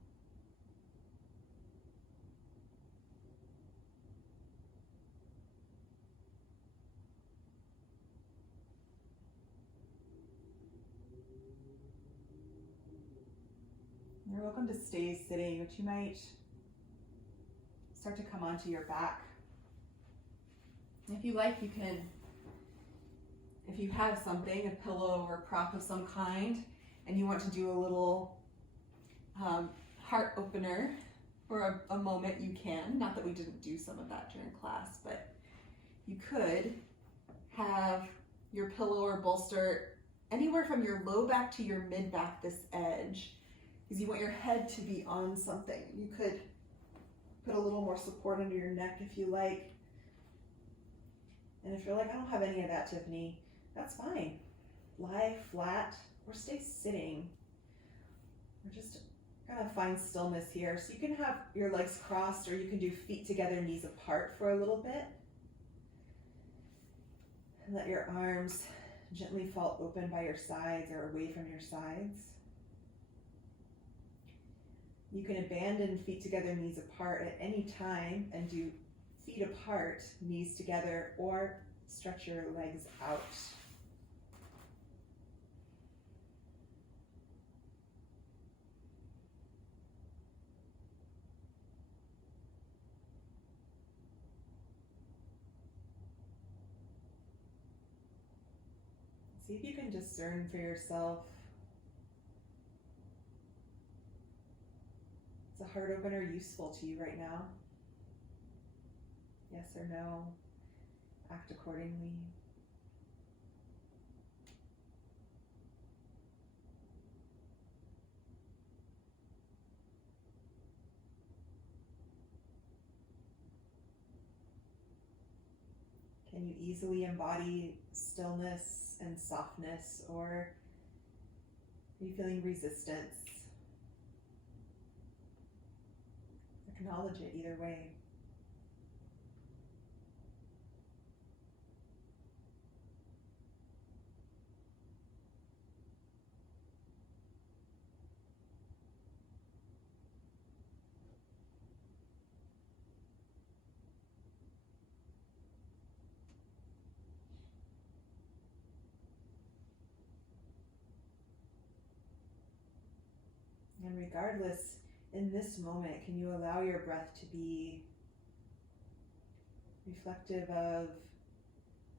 You're welcome to stay sitting, but you might start to come onto your back. If you like, you can, if you have something, a pillow or a prop of some kind, and you want to do a little heart opener for a moment, you can. Not that we didn't do some of that during class, but you could have your pillow or bolster anywhere from your low back to your mid back, this edge, because you want your head to be on something. You could put a little more support under your neck if you like. And if you're like, I don't have any of that, Tiffany, that's fine. Lie flat or stay sitting. We're just gonna find stillness here. So you can have your legs crossed, or you can do feet together, knees apart for a little bit. And let your arms gently fall open by your sides or away from your sides. You can abandon feet together, knees apart at any time and do feet apart, knees together, or stretch your legs out. See if you can discern for yourself. Is a heart opener useful to you right now? Yes or no? Act accordingly. Can you easily embody stillness and softness, or are you feeling resistance? Acknowledge it either way. And regardless, in this moment, can you allow your breath to be reflective of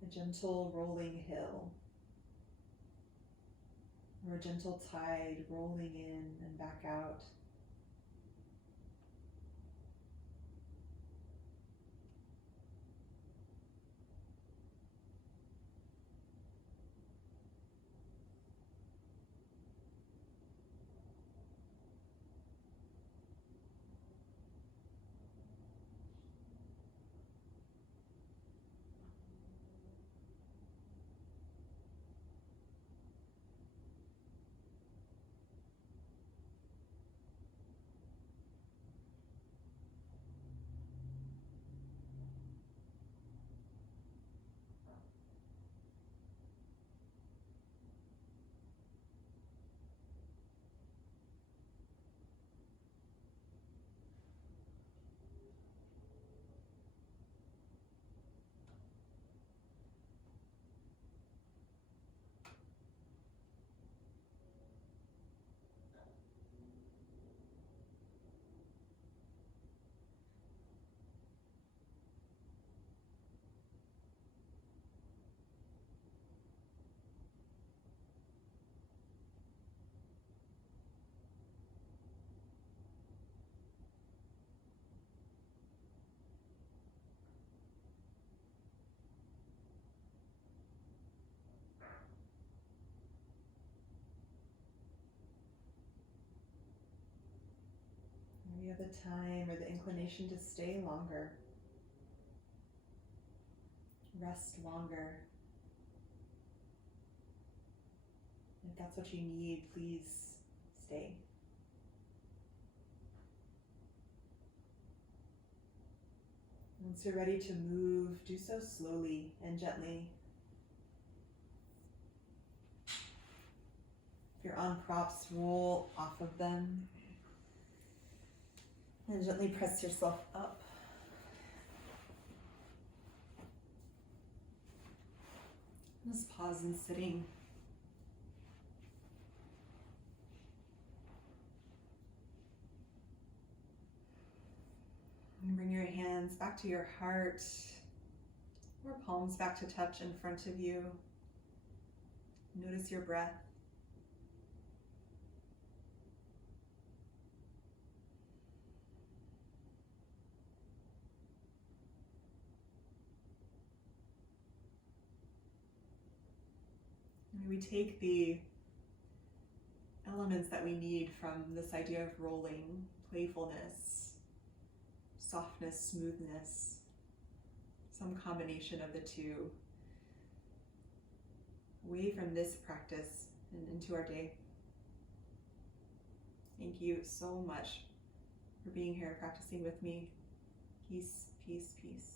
a gentle rolling hill, or a gentle tide rolling in and back out? You have the time or the inclination to stay longer, rest longer. If that's what you need, please stay. Once you're ready to move, do so slowly and gently. If you're on props, roll off of them. And gently press yourself up. Just pause in sitting. hands back to your heart, or palms back to touch in front of you. Notice your breath. And we take the elements that we need from this idea of rolling: playfulness, softness, smoothness, some combination of the two, away from this practice and into our day. Thank you so much for being here, practicing with me. Peace, peace, peace.